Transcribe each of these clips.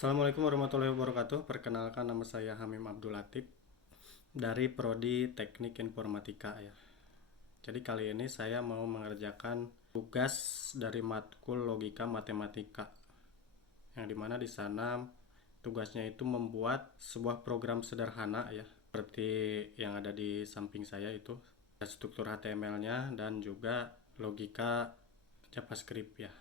Assalamualaikum warahmatullahi wabarakatuh. Perkenalkan, nama saya Hamim Abdul Latif dari Prodi Teknik Informatika ya. Jadi kali ini saya mau mengerjakan tugas dari matkul Logika Matematika, yang dimana di sana tugasnya itu membuat sebuah program sederhana ya, seperti yang ada di samping saya itu, struktur HTML-nya dan juga logika JavaScript ya.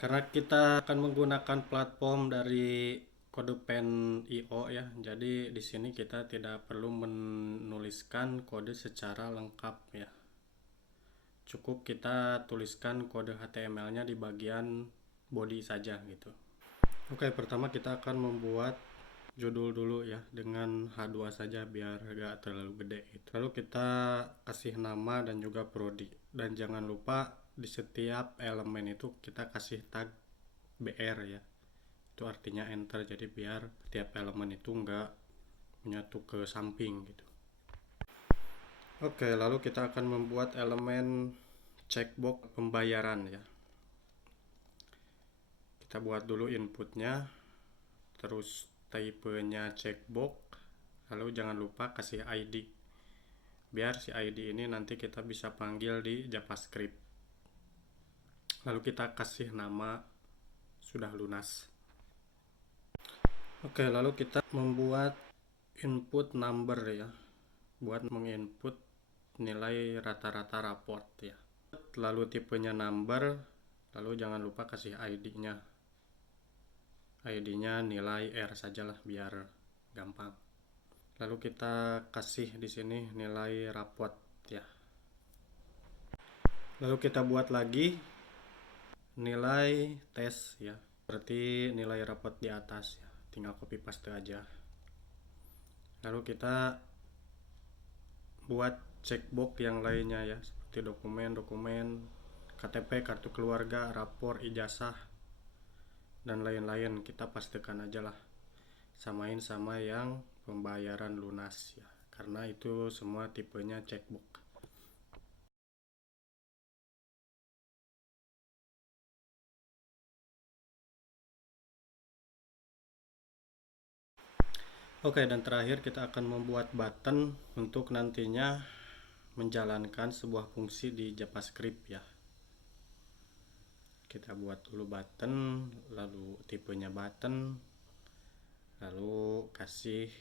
Karena kita akan menggunakan platform dari CodePen.io ya, jadi di sini kita tidak perlu menuliskan kode secara lengkap ya. Cukup kita tuliskan kode HTML-nya di bagian body saja gitu. Oke, pertama kita akan membuat judul dulu ya, dengan H2 saja biar gak terlalu gede gitu. Lalu kita kasih nama dan juga prodi, dan jangan lupa di setiap elemen itu kita kasih tag BR ya, itu artinya enter, jadi biar tiap elemen itu enggak menyatu ke samping gitu. Oke, lalu kita akan membuat elemen checkbox pembayaran ya. Kita buat dulu inputnya, terus tipenya checkbox, lalu jangan lupa kasih ID biar si ID ini nanti kita bisa panggil di JavaScript. Lalu kita kasih nama sudah lunas. Oke, lalu kita membuat input number ya, buat menginput nilai rata-rata raport ya. Lalu tipenya number, lalu jangan lupa kasih ID-nya. ID-nya nilai R sajalah biar gampang. Lalu kita kasih di sini nilai raport ya. Lalu kita buat lagi nilai tes ya, seperti nilai raport di atas ya, tinggal copy paste aja. Lalu kita buat checkbox yang lainnya ya, seperti dokumen, KTP, kartu keluarga, rapor, ijazah, dan lain-lain. Kita pastikan aja lah, samain sama yang pembayaran lunas ya, karena itu semua tipenya checkbox. Oke, dan terakhir kita akan membuat button untuk nantinya menjalankan sebuah fungsi di JavaScript ya. Kita buat dulu button, lalu tipenya button, lalu kasih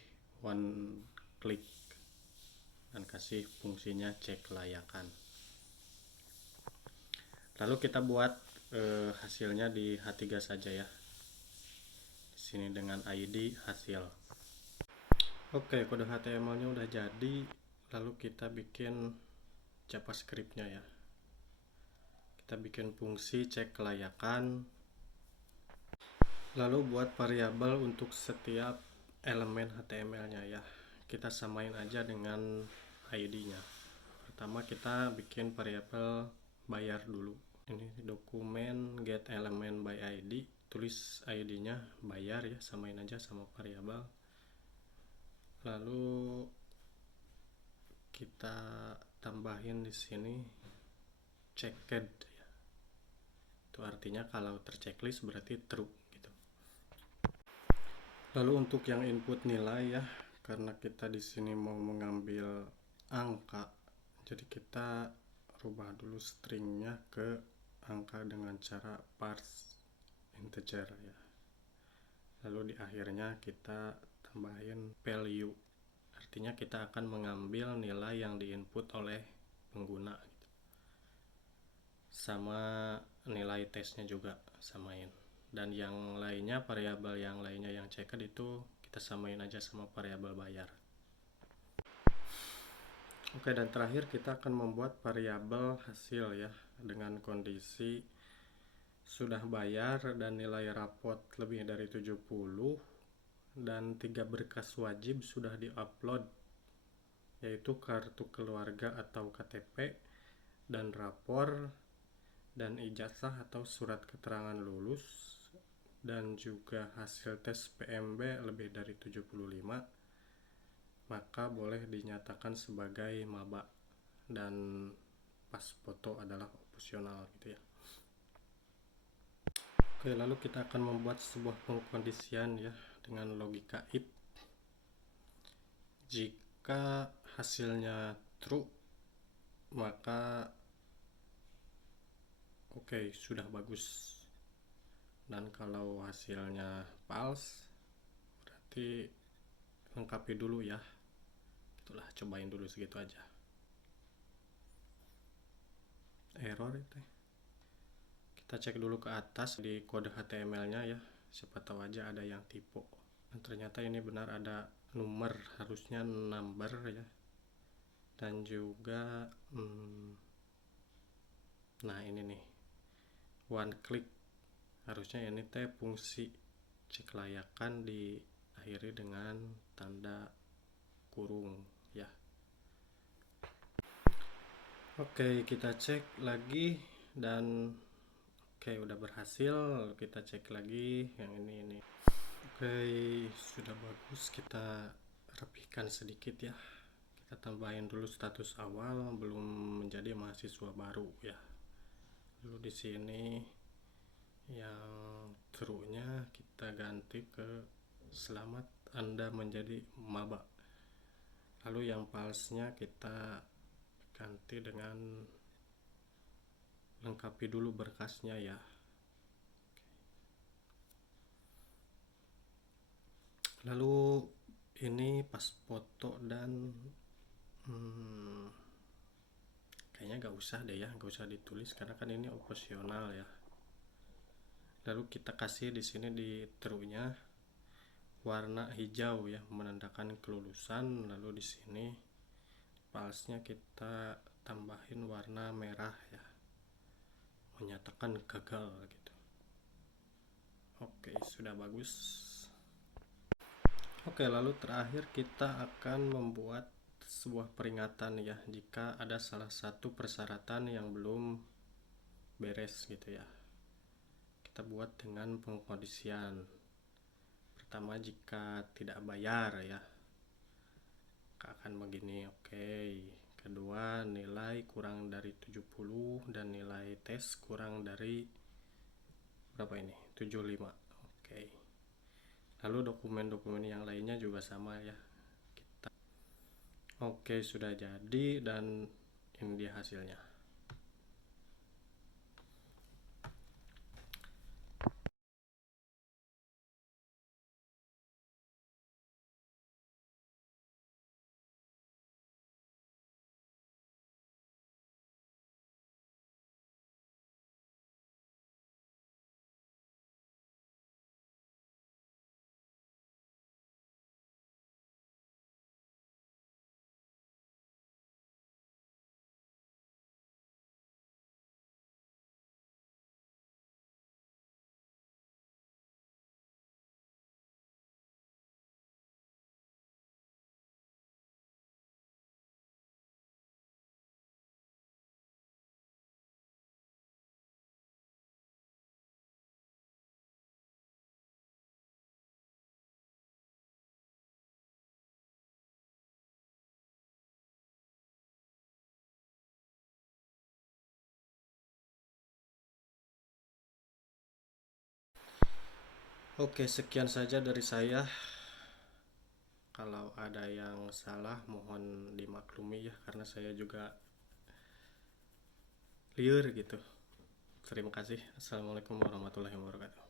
one click dan kasih fungsinya cek layakan. Lalu kita buat hasilnya di H3 saja ya. Di sini dengan ID hasil. Oke, kode HTML-nya udah jadi, lalu kita bikin JavaScript-nya ya. Kita bikin fungsi cek kelayakan, lalu buat variabel untuk setiap elemen HTML-nya ya. Kita samain aja dengan ID-nya. Pertama kita bikin variabel bayar dulu. Ini dokumen get element by ID, tulis ID-nya bayar ya, samain aja sama variabel. Lalu kita tambahin di sini checked ya. Itu artinya kalau terchecklist berarti true gitu. Lalu untuk yang input nilai ya, karena kita di sini mau mengambil angka, jadi kita rubah dulu stringnya ke angka dengan cara parse integer ya. Lalu di akhirnya kita tambahin value, artinya kita akan mengambil nilai yang diinput oleh pengguna gitu. Sama nilai tesnya juga samain, dan yang lainnya, variabel yang lainnya yang checked itu kita samain aja sama variabel bayar. Oke, dan terakhir kita akan membuat variabel hasil ya, dengan kondisi sudah bayar dan nilai raport lebih dari 70, dan 3 berkas wajib sudah diupload, yaitu kartu keluarga atau KTP, dan rapor, dan ijazah atau surat keterangan lulus, dan juga hasil tes PMB lebih dari 75, maka boleh dinyatakan sebagai maba, dan pas foto adalah opsional gitu ya. Oke, lalu kita akan membuat sebuah pengkondisian ya dengan logika if. Jika hasilnya true, maka oke, sudah bagus. Dan kalau hasilnya false, berarti lengkapi dulu ya. Itulah, cobain dulu segitu aja. Error itu. Kita cek dulu ke atas di kode HTML-nya ya. Siapa tahu aja ada yang typo. Dan ternyata ini benar, ada nomor, harusnya number ya. Dan juga nah ini nih, one click, harusnya ini teh fungsi cek layakan diakhiri dengan tanda kurung ya. Oke, kita cek lagi dan oke, udah berhasil. Kita cek lagi yang ini. Oke, sudah bagus. Kita rapihkan sedikit ya. Kita tambahin dulu status awal belum menjadi mahasiswa baru ya. Lalu di sini yang true-nya kita ganti ke selamat Anda menjadi maba. Lalu yang false-nya kita ganti dengan lengkapi dulu berkasnya ya. Lalu ini pas foto dan kayaknya gak usah deh ya, gak usah ditulis karena kan ini opsional ya. Lalu kita kasih di sini di true-nya warna hijau ya, menandakan kelulusan. Lalu di sini false-nya kita tambahin warna merah ya, menyatakan gagal gitu. Oke, sudah bagus. Oke, lalu terakhir kita akan membuat sebuah peringatan ya jika ada salah satu persyaratan yang belum beres gitu ya. Kita buat dengan pengkondisian. Pertama, jika tidak bayar ya, akan begini. Oke. Kedua, nilai kurang dari 70 dan nilai tes kurang dari berapa ini? 75. Oke. Lalu dokumen-dokumen yang lainnya juga sama ya. Oke, sudah jadi dan ini dia hasilnya. Oke, sekian saja dari saya. Kalau ada yang salah mohon dimaklumi ya, karena saya juga liar gitu. Terima kasih. Assalamualaikum warahmatullahi wabarakatuh.